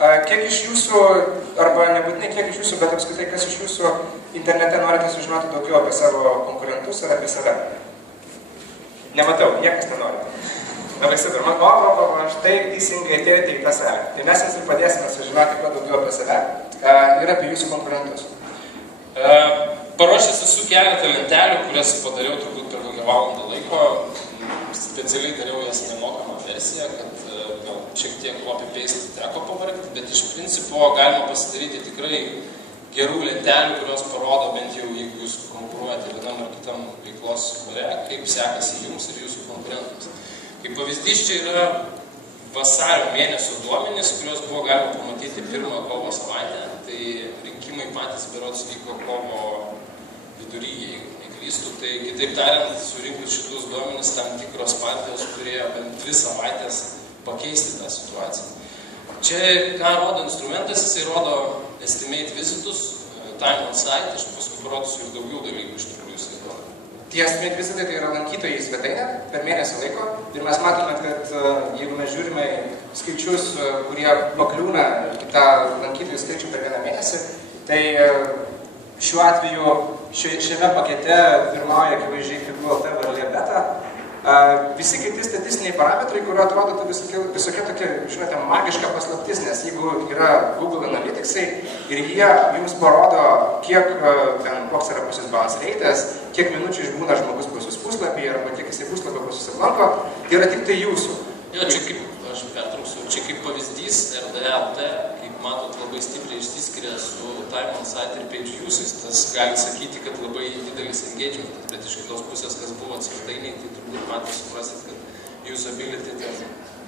Kiek iš jūsų, arba nebūtinai kiek iš jūsų, bet apskritai kas iš jūsų internete norite sužinoti daugiau apie savo konkurentus ar apie save? Nematau, niekas nenori. Labai super, man štai teisingai atėjote į tą salę. Tai mes jums ir padėsime sužinoti kuo daugiau apie save ir apie jūsų konkurentus. Paruošęs esu keletą lentelių, kurias padariau turbūt per kokią valandą laiko. Specialiai dariau jas nemokamą versiją, kad gal šiek tiek copy-paste teko pavargti, bet iš principo galima pasidaryti tikrai gerų lentelių, kurios parodo bent jau, jeigu jūs konkuruojate vienam ar kitam veiklos bare, kaip sekasi jums ir jūsų konkurentams. Kaip pavyzdys, čia yra vasario mėnesio duomenys, kuriuos buvo galima pamatyti pirmą kovo savaitę. Tai rinkimai patys berods vyko kovo vidury, jeigu neklystu. Tai kitaip tariant, surinkus šitus duomenys, tam tikros partijos turėjo bent 2 savaitės pakeisti tą situaciją. Čia, ką rodo instrumentas, jisai rodo estimate visitus, time on site, aš paskui parodysiu ir daugiau dalykų iš tikrųjų jisai rodo. Tie estimate visitai tai yra lankytojai į svetainę per mėnesį laiko ir mes matome, kad jeigu mes žiūrime skaičius, kurie pakliūna į tą lankytojų skaičių per vieną mėnesį, tai šiuo atveju šiame pakete pirmauja akivaizdžiai Figū.lt varlė beta. Visi kiti statistiniai parametrai, kurio atrodo visokia tokia, žinote, magiška paslaptis, nes jeigu yra Google Analyticsai ir jie jums parodo, koks yra pas jūs bounce rate'as, kiek minučių išbūna žmogus pas jūs puslapyje arba kiek jisai puslapio pas jūs aplanko, tai yra tik tai jūsų. Jo, čia kaip, aš pertrauksiu, čia kaip pavyzdys RDA.lt, kaip matot, labai stipriai išsiskiria su time on site ir page usage, tas gali sakyti, kad labai didelis engagementas, bet iš kitos pusės, kas buvo svetainiai, tai turbūt patys suprasit, kad usability tai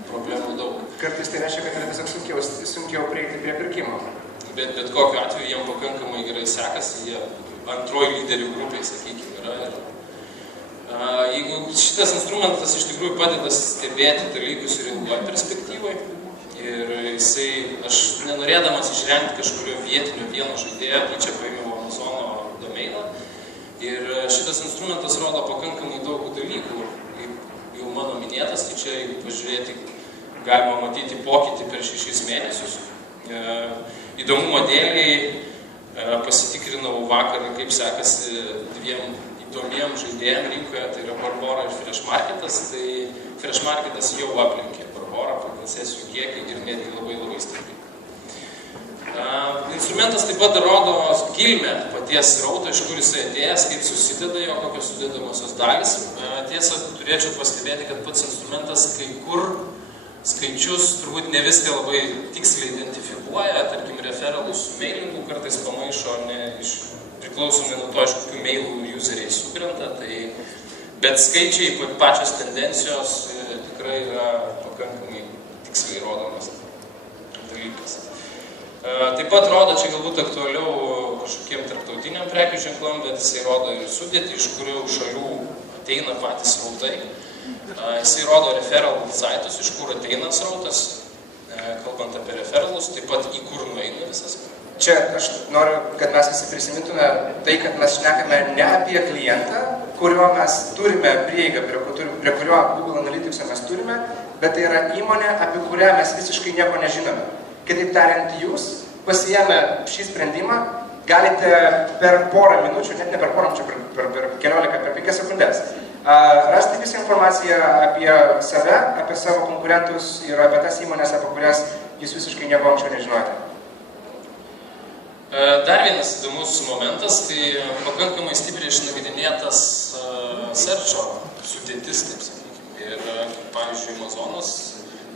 problemų daug. Kartais tai reiškia, kad yra tiesiog sunkiau prieiti prie pirkimo. Bet kokiu atveju jiem pakankamai gerai sekasi, jie antroji lyderių grupiai, sakykime, yra. Jeigu šitas instrumentas iš tikrųjų padeda stebėti dalykus ir ilgoje perspektyvoje, ir jisai, aš nenorėdamas išrengti kažkurio vietinio vieno žaidėjo, tai čia paėmiau Amazono domeiną, ir šitas instrumentas rodo pakankamai daug dalykų, kaip jau mano minėtas, tai čia, jeigu pažiūrėti, galima matyti pokytį per 6 mėnesius. Įdomumo dėliai pasitikrinau vakar, kaip sekasi 2 įdomiem žaidėjim rinkoje, tai yra Barbora ir Fresh Marketas, tai Fresh Marketas jau aplenkė Barborą pagal sesijų kiekį ir netgi labai stipriai. Instrumentas taip pat rodo kilmę paties srauto, iš kur jisai atėjęs, kaip susideda jo, kokios sudėdamosios dalys. Tiesa, turėčiau pastebėti, kad pats instrumentas kai kur skaičius turbūt ne viską labai tiksliai identifikuoja, tarkim, referalus su mailingu kartais pamaišo priklausomai nuo to, iš kokių mailų useriai sukrenta, bet skaičiai, pačios tendencijos tikrai yra pakankamai tiksliai rodomas dalykas. Taip pat rodo, čia galbūt aktualiau kažkokiem tarptautiniam prekių ženklam, bet jisai rodo ir sudėtį, iš kurių šalių ateina patys srautai. Jisai rodo referral saitus, iš kur ateina srautas, kalbant apie referralus, taip pat į kur nueina visas. Čia aš noriu, kad mes visi prisimintume tai, kad mes šnekame ne apie klientą, kurio mes turime prieigą, prie kurio Google Analytics'o mes turime, bet tai yra įmonė, apie kurią mes visiškai nieko nežinome. Kitaip tariant, jūs pasiėmę šį sprendimą galite per porą minučių, net ne per porą minučių, per keliolika, per 5 sekundės, rasti visą informaciją apie save, apie savo konkurentus ir apie tas įmonės, apie kurias jūs visiškai nieko anksčiau nežinote. Dar vienas įdomus momentas, tai pakankamai stipriai išnagrinėtas searcho sudėtis, taip sakykime. Ir, pavyzdžiui, Amazonas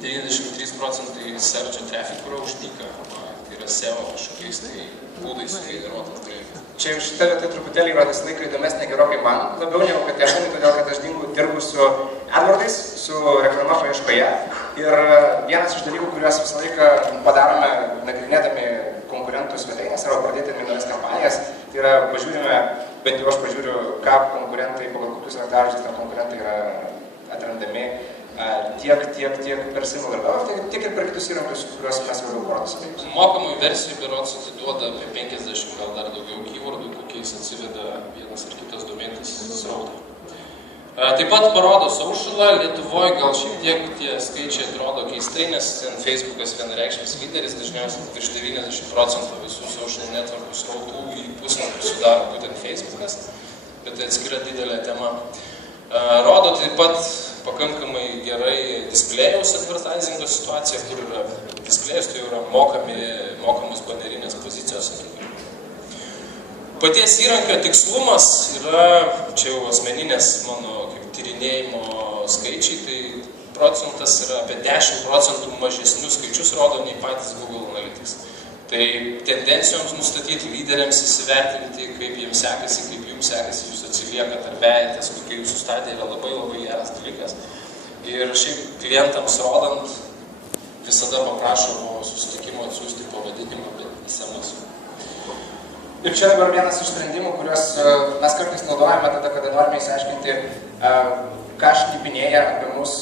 93% searcho traffic yra uždyka, tai yra SEO kažkokiais būdais sugeneruotas dalykas. Čia jau šitą vietą truputėlį yra visą laiką įdomesnė gerokai man, labiau negu kad Ekonui, todėl kad aš dirbu su AdWords'ais, su reklama paieškoje. Ir vienas iš dalykų, kuriuos visą laiką padarome nagrinėdami konkurentų svetainės arba pradėdami naujas kampanijas, tai yra pažiūrime, bent jau aš pažiūriu, ką konkurentai, pagal kokius raktažodžius ten konkurentai yra atrandami tiek per SimilarWeb, tiek ir per kitus įrankius, kuriuos mes vėliau parodysime. Mokamai versijai berods atiduoda apie 50, gal dar daugiau keywordų, kokiais atsiveda vienas ar kitas domėtis srautą. Taip pat parodo Socialą, Lietuvoje gal šiek tiek tie skaičiai atrodo keistai, nes Facebookas vienareikšmis lyderis, dažniausiai virš 90% visų social networkų srautų į puslapį sudaro būtent Facebookas, bet tai atskira didelė tema. Rodo taip pat pakankamai gerai displėjaus advertisingo situacija, kur yra displėjus, tai yra mokamos banerinės pozicijos. Paties įrankio tikslumas yra, čia jau asmeninės mano kaip tyrinėjimo skaičiai, tai procentas yra apie 10% mažesnius skaičius rodo nei patys Google Analytics. Tai tendencijoms nustatyti, lyderiams įsivertinti, kaip jums sekasi, jūs atsiliekat ar vejatės, kokia jūsų stadija yra labai geras dalykas. Ir šiaip klientams rodant, visada paprašo po susitikimo atsiųsti pavadinimą, bet SMS. Ir čia dabar vienas iš sprendimų, kuriuos mes kartais naudojame tada, kada norime įsiaiškinti, ką šnipinėja apie mus